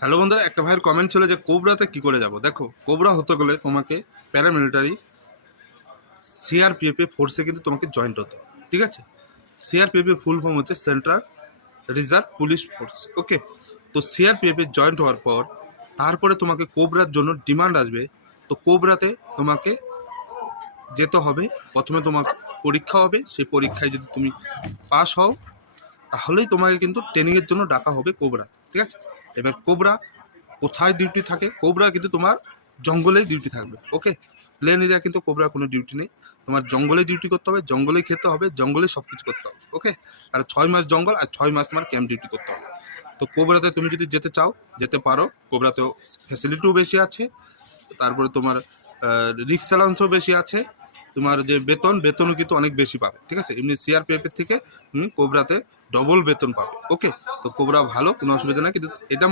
Hello বন্ধুরা, একটা ভাইয়ের কমেন্ট ছিল যে কোবরাতে কি করে যাব। দেখো, কোবরা হতে গেলে তোমাকে প্যারামিলিটারি সিআরপিএফ ফোর্সে কিন্তু তোমাকে জয়েন্ট হতে হবে, ঠিক আছে। সিআরপিএফ এর ফুল ফর্ম হচ্ছে সেন্ট্রাল রিজার্ভ পুলিশ ফোর্স, ওকে। তো সিআরপিএফ এ জয়েন্ট হওয়ার পর তারপরে তোমাকে কোবরার জন্য ডিমান্ড আসবে। তো কোবরাতে তোমাকে যেতে হবে। প্রথমে তোমার পরীক্ষা হবে, সেই পরীক্ষায় যদি তুমি পাস হও তাহলেই তোমাকে কিন্তু ট্রেনিংয়ের জন্য ডাকা হবে কোবরা, ঠিক আছে। এবার কোবরা কোথায় ডিউটি থাকে? কোবরা কিন্তু তোমার জঙ্গলেই ডিউটি থাকবে, ওকে। প্লেন এরিয়া কিন্তু কোবরা কোনো ডিউটি নেই। তোমার জঙ্গলে ডিউটি করতে হবে, জঙ্গলেই খেতে হবে, জঙ্গলেই সব কিছু করতে হবে, ওকে। আর 6 মাস জঙ্গল আর 6 মাস তোমার ক্যাম্প ডিউটি করতে হবে। তো কোবরাতে তুমি যদি যেতে চাও যেতে পারো। কোবরাতেও ফ্যাসিলিটিও বেশি আছে, তারপরে তোমার রিক্স অ্যালাউন্সও বেশি আছে, তোমার যে বেতনও কিন্তু অনেক বেশি পাবে, ঠিক আছে। এমনি সিআরপিএফ এর থেকে কোবরাতে ডবল বেতন পাবে, ওকে। তো কোবরা ভালো, কোনো অসুবিধা নেই, কিন্তু এটা